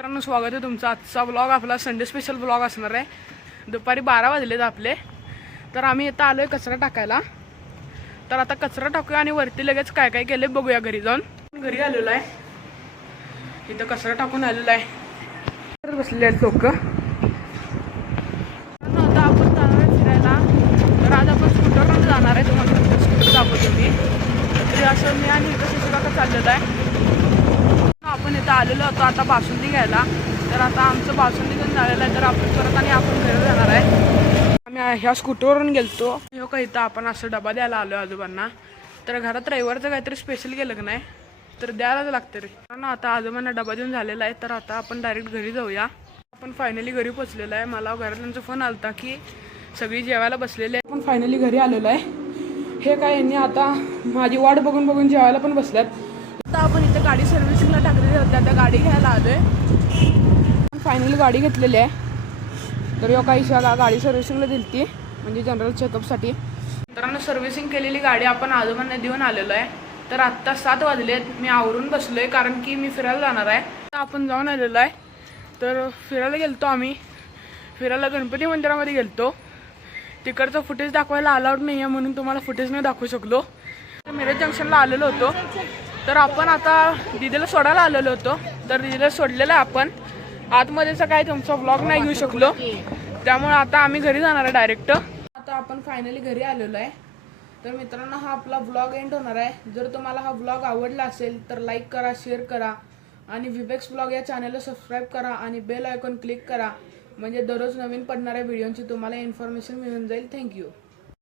मित्रांनो, स्वागत आहे तुमचं. आजचा ब्लॉग आपला संडे स्पेशल ब्लॉग असणार आहे. दुपारी 12 वाजलेत आपले. तर आम्ही इथं आलोय कचरा टाकायला. तर आता कचरा टाकूया आणि वरती लगेच काय काय केले बघूया घरी जाऊन. घरी आलेलो आहे, इथं कचरा टाकून आलेलो आहे. तर बसलेले आहेत लोक. आता आपण जाणार आहे फिरायला. तर आज आपण स्कूटरवर जाणार आहे. तुम्हाला स्कूटर दाखवतो मी. तरी असं मी आणि इथं सुद्धा चाललेलं आहे. आपण इथं आलेलो होतो आता बासुंदी घ्यायला. तर आता आमचं बासुंदी घेऊन झालेलं आहे. तर आपण परत आणि आपण घरी जाणार आहे. आम्ही ह्या स्कूटरवरून गेलतो. हो का, इथं आपण असं डबा द्यायला आलो आजोबांना. तर घरात रविवारचं काहीतरी स्पेशल केलं की नाही तर द्यायलाच लागतं रे. कारण आता आजोबांना डबा देऊन झालेला आहे. तर आता आपण डायरेक्ट घरी जाऊया. आपण फायनली घरी पोचलेलो आहे. मला घरातल्यांचा फोन आलता की सगळी जेवायला बसलेले आहे. आपण फायनली घरी आलेलो आहे. हे काय, यांनी आता माझी वाट बघून बघून जेवायला पण बसल्यात. आता आपण इथे गाडी सर्व्हिसिंगला टाकलेली होती. आता गाडी घ्यायला आलोय. फायनली गाडी घेतलेली आहे. तर यो काही गाडी सर्व्हिसिंगला दिली म्हणजे जनरल चेकअपसाठी. मित्रांनो, सर्व्हिसिंग केलेली गाडी आपण आजोबांना देऊन आलेलो आहे. तर आत्ता 7 वाजलेत. मी आवरून बसलोय कारण की मी फिरायला जाणार आहे. आता आपण जाऊन आलेलो आहे. तर फिरायला गेलतो आम्ही. फिरायला गणपती मंदिरामध्ये गेलतो. तिकडचं फुटेज दाखवायला अलाउड नाही आहे म्हणून तुम्हाला फुटेज नाही दाखवू शकलो. तर मिरज जंक्शनला आलेलो होतो. तर आपण आता दीदीला सोडायला आलेलो होतो. तर दीदीला सोडलेलं आहे आपण. आतमध्येचा काय तुमचा व्लॉग नाही घेऊ शकलो. त्यामुळे आता आम्ही घरी जाणार आहे डायरेक्ट. आता आपण फायनली घरी आलेलो आहे. तर मित्रांनो, हा आपला व्लॉग एंड होणार आहे. जर तुम्हाला हा व्लॉग आवडला असेल तर लाईक करा, शेअर करा आणि विवेक्स व्लॉग या चॅनलला सबस्क्राईब करा आणि बेल आयकॉन क्लिक करा. म्हणजे दररोज नवीन पडणाऱ्या व्हिडिओची तुम्हाला इन्फॉर्मेशन मिळून जाईल. थँक्यू.